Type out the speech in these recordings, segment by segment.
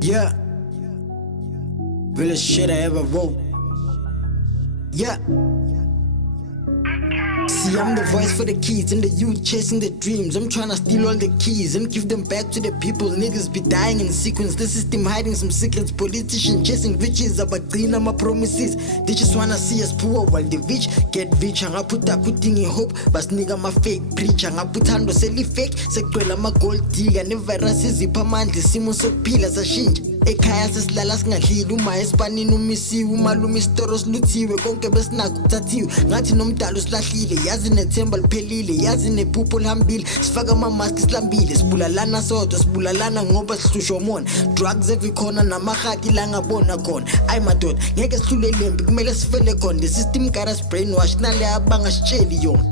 Yeah, realest shit I ever wrote. Yeah. See, I'm the voice for the kids and the youth chasing their dreams. I'm trying to steal all the keys and give them back to the people. Niggas be dying in sequence. The system hiding some secrets. Politicians chasing riches about clean my promises. They just wanna see us poor while the rich get rich. Anga put up putting in hope, but nigga my fake preach. Anga put hando selly fake. Sekwela ma gold digger. Never sizipha amandla isimo sokuphila sashintsha. Ekhaya sesilala singadlili uma espanini umisiwe umalume isitoro siluthiwe konke besinakho kuthathiwe ngathi nomdalo silahlile yazi nethemba liphelile yazi nephupho lihambile sifaka amamaski silambile sibulalana sodwa sibulalana ngoba sihlushwa umona drugs every corner namahaki la ngabona khona ayi madoda ngeke sihlule lempi kumele sifele khona the system got us brainwash nale abangasitsheli yona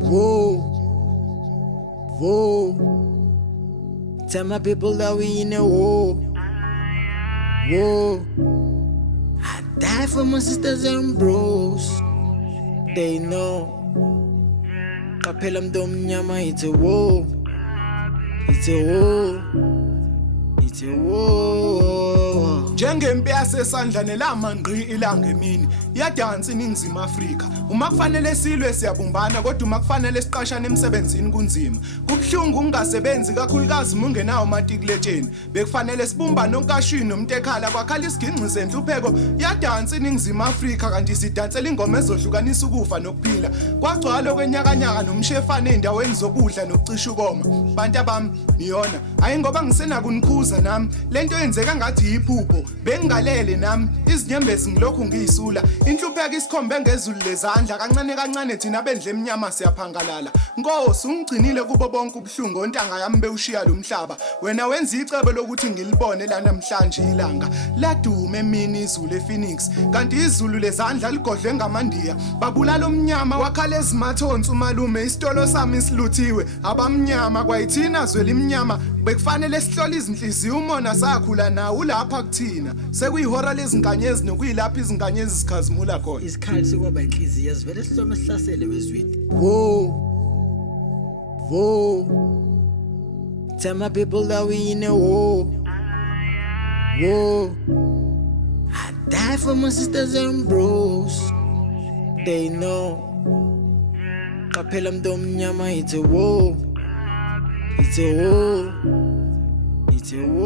whoa tell my people that we in a war. Whoa, I die for my sisters and bros. They know. Kapela mnyama, it's a war. It's a war. It's a war. Njengempi yasesandla nelama ngqi ilanga emini yadansa iningizimu Afrika uma kufanele silwe siyabumbana kodwa uma kufanele siqashane emsebenzini kunzima kubhlungu ungasebenzi kakhulukazi mungenawo matikuletsheni bekufanele sibumbane onkashini nomuntu ekhala kwakhala isiginci senhlupheko yadansa iningizimu Afrika kanti sidansela ingoma ezohlukanisa ukufa nokuphila kwagcwala kwenyakanyaka nomshefane endaweni zokudla nokucisha ukoma bantu abami niyona ayi ngoba ngisena kunikhuza nami lento yenzeka ngathi yiphupho bengalele nami izinyembezi ngilokhu ngiyisula inhlupheko isikhombe ngezulu lezandla kancane thina bendle eminyama siyaphangalala Nkosi ungigcinile kubo bonke ubuhlungu ontanga yami bewushiya lo mhlaba wena wenza icebo lokuthi ngilibone la namhlanje ilanga ladume emini izulu ePhoenix kanti izulu lezandla ligodlwe ngamandiya babulala omnyama wakhala ezimathonsi umalume isitolo sami siluthiwe abamnyama kwayithina zwele imnyama bekufanele sihlole izinhliziyo umona sakhula nawo lapha kuthina sekuyihora lezinkanyezi nokuyilapha izinkanyezi zikhazimula khona isikhali sokwaba inhliziyo sivele sihlome sihlasele wezwidi whoa tell my people that we in a war I die for my sisters and bros they know Kapela mnyama, it's a war. It's a war. It's a war.